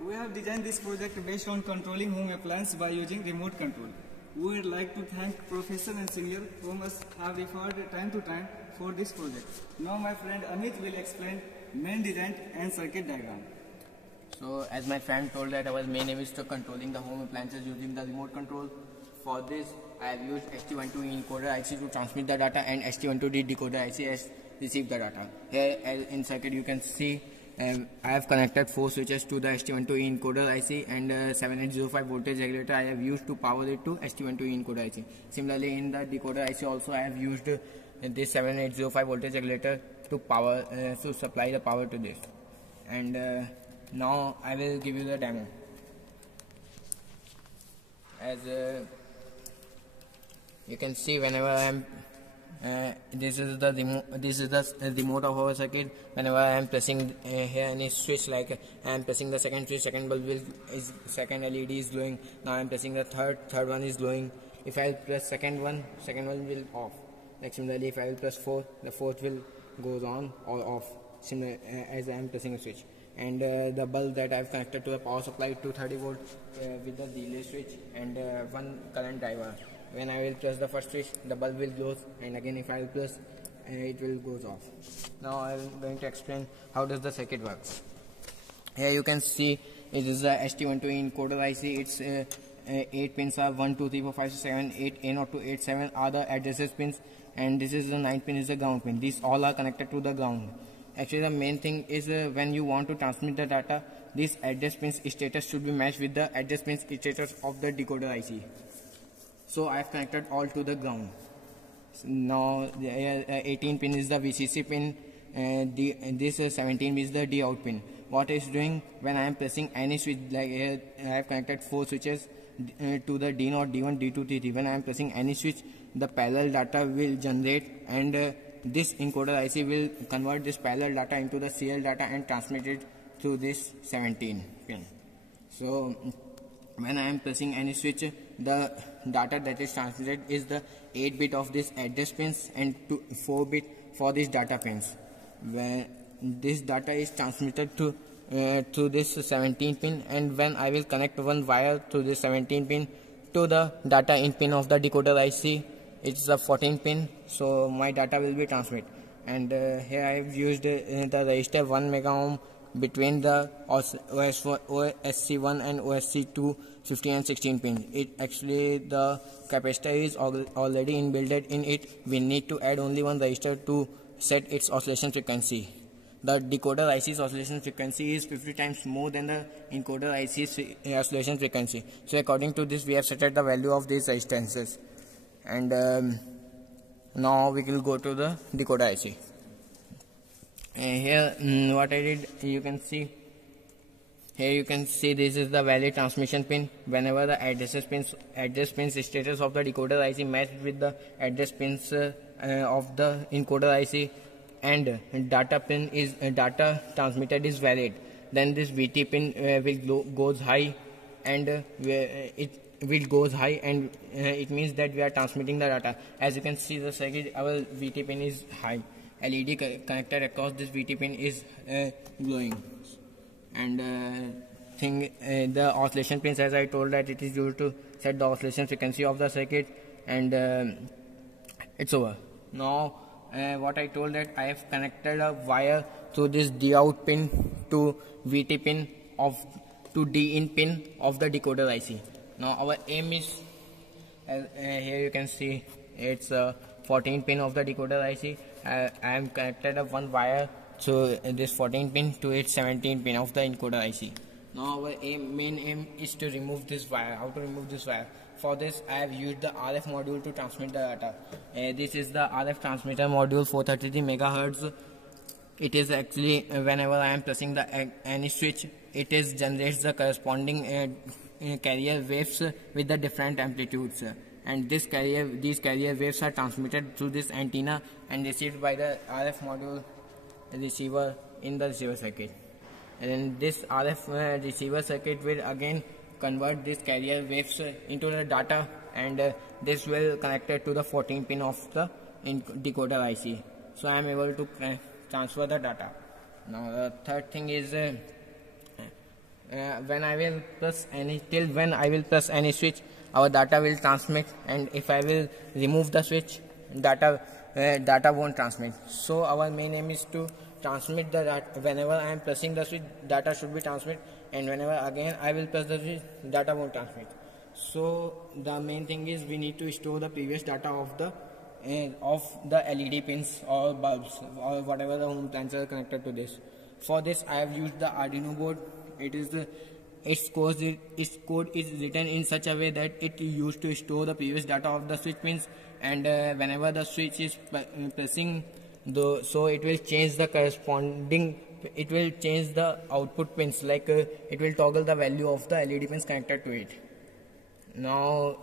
We have designed this project based on controlling home appliances by using remote control. We would like to thank Professor and Senior who must have referred time to time for this project. Now my friend Amit will explain main design and circuit diagram. So as my friend told that our main aim is to controlling the home appliances using the remote control. For this I have used ST12 encoder IC to transmit the data and ST12D decoder IC has received the data. Here in circuit you can see I have connected 4 switches to the ST12 encoder IC and 7805 voltage regulator I have used to power it to ST12 encoder IC. Similarly in the decoder IC also I have used this 7805 voltage regulator to power to supply the power to this. And now I will give you the demo. As you can see, whenever I am this is the remote of our circuit. Whenever I am pressing here any switch, like I am pressing the second switch, second LED is glowing. Now I am pressing the third one is glowing. If I press second one will off. Like similarly, if I will press 4, the fourth will goes on or off. Similar as I am pressing a switch. And the bulb that I have connected to the power supply 230 volt with the relay switch and one current driver. When I will press the first switch, the bulb will glow, and again if I will press, it will goes off. Now I am going to explain how does the circuit works. Here you can see it is the ST12 encoder IC. Its 8 pins are 1, 2, 3, 4, 5, 6, 7, 8, A0 to 8, 7 are the addresses pins, and this is the 9th pin is the ground pin. These all are connected to the ground. Actually the main thing is when you want to transmit the data, this address pins status should be matched with the address pins status of the decoder IC. So I have connected all to the ground. Now the 18 pin is the VCC pin, this 17 is the D out pin. What it's doing, when I am pressing any switch, like here I have connected 4 switches to the D0, D1, D2, D3. When I am pressing any switch, the parallel data will generate, and this encoder IC will convert this parallel data into the serial data and transmit it through this 17 pin. So when I am pressing any switch, the data that is transmitted is the 8 bit of this address pins and 4 bit for these data pins. When this data is transmitted to this 17 pin, and when I will connect one wire to this 17 pin to the data in pin of the decoder IC, it's a 14 pin, so my data will be transmit. And here I have used the resistor 1 mega ohm between the OSC1 and OSC2 15 and 16 pin. It actually the capacitor is already inbuilt in it. We need to add only one resistor to set its oscillation frequency. The decoder IC's oscillation frequency is 50 times more than the encoder IC's oscillation frequency. So according to this, we have set the value of these resistances. And now we will go to the decoder IC. Here what I did, you can see here you can see this is the valid transmission pin. Whenever the address pins status of the decoder IC matched with the address pins of the encoder IC, and data pin is data transmitted is valid, then this VT pin will goes high, and it will goes high, and it means that we are transmitting the data. As you can see the circuit, our VT pin is high. LED connected across this VT pin is glowing. And the oscillation pins, as I told that it is used to set the oscillation frequency of the circuit, and it's over. Now what I told that I have connected a wire through this D out pin to VT pin to D in pin of the decoder IC. Now our aim is, here you can see it's a 14 pin of the decoder IC. I am connected up one wire so this 14 pin to its 17 pin of the encoder IC. Now our main aim is to remove this wire. How to remove this wire? For this I have used the RF module to transmit the data. This is the RF transmitter module 433 megahertz. It is actually whenever I am pressing the any switch, it is generates the corresponding carrier waves with the different amplitudes, and these carrier waves are transmitted through this antenna and received by the RF module receiver in the receiver circuit. And then this RF receiver circuit will again convert these carrier waves into the data, and this will connect it to the 14 pin of the decoder IC. So I am able to transfer the data. Now the third thing is when I will press any switch, our data will transmit, and if I will remove the switch, data won't transmit. So our main aim is to transmit the data. Whenever I am pressing the switch, data should be transmit, and whenever again I will press the switch, data won't transmit. So the main thing is we need to store the previous data of the LED pins or bulbs or whatever the home appliances are connected to this. For this I have used the Arduino board. Its code is written in such a way that it used to store the previous data of the switch pins, and whenever the switch is pressing, so it will change the output pins, like it will toggle the value of the LED pins connected to it. Now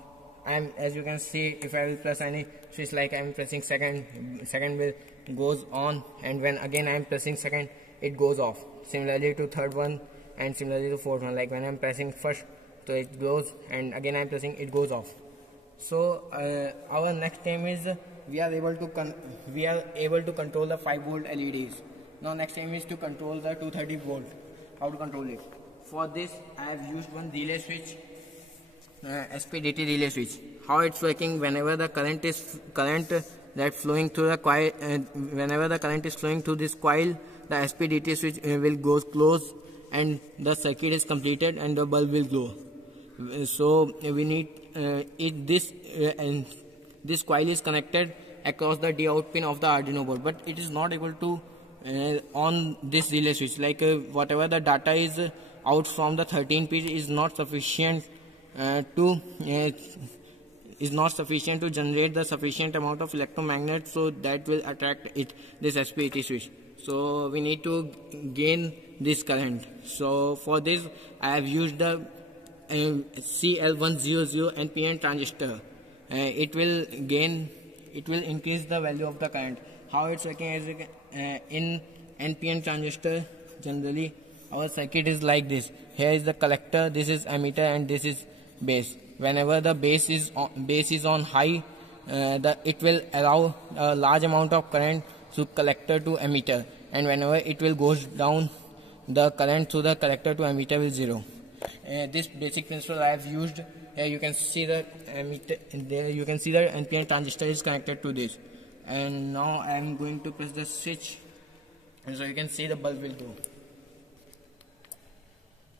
as you can see, if I will press any switch, like I am pressing second will goes on, and when again I am pressing second, it goes off. Similarly to third one, and similarly to fourth one, like when I am pressing first, so it goes, and again I am pressing, it goes off. So our next aim is we are able to control the 5-volt LEDs. Now next aim is to control the 230 volt. How to control it? For this I have used one relay switch, SPDT relay switch. How it's working? Whenever the current that flowing through the coil, whenever the current is flowing through this coil, the SPDT switch will go close, and the circuit is completed, and the bulb will glow. So we need this coil is connected across the D-out pin of the Arduino board, but it is not able to on this relay switch. Like whatever the data is out from the 13 pin is not sufficient to generate the sufficient amount of electromagnet, so that will attract this SPDT switch. So we need to gain this current. So for this I have used the CL100 NPN transistor. It will increase the value of the current. How it's working is in NPN transistor, generally our circuit is like this. Here is the collector, this is emitter, and this is base. Whenever the base is on high, it will allow a large amount of current through collector to emitter, and whenever it will goes down, the current through the collector to emitter will zero. This basic principle I have used. Here you can see the emitter. There you can see the NPN transistor is connected to this, and now I am going to press the switch, and so you can see the bulb will go.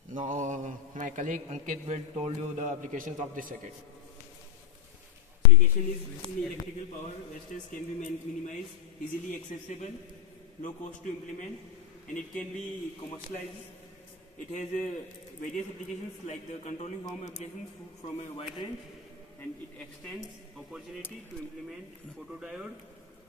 Now my colleague Ankit will told you the applications of this circuit. Application is in electrical power. Wastage can be minimized, easily accessible, low cost to implement, and it can be commercialized. It has various applications like the controlling home applications from a wide range, and it extends opportunity to implement photodiode,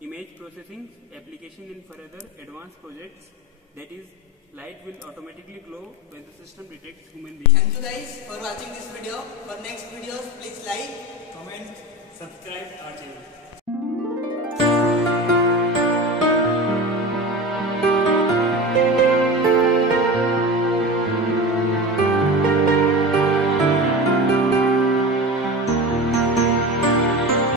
image processing application in further advanced projects. That is, light will automatically glow when the system detects human beings. Thank you guys for watching this video. For next videos, please like, comment, Subscribe our channel.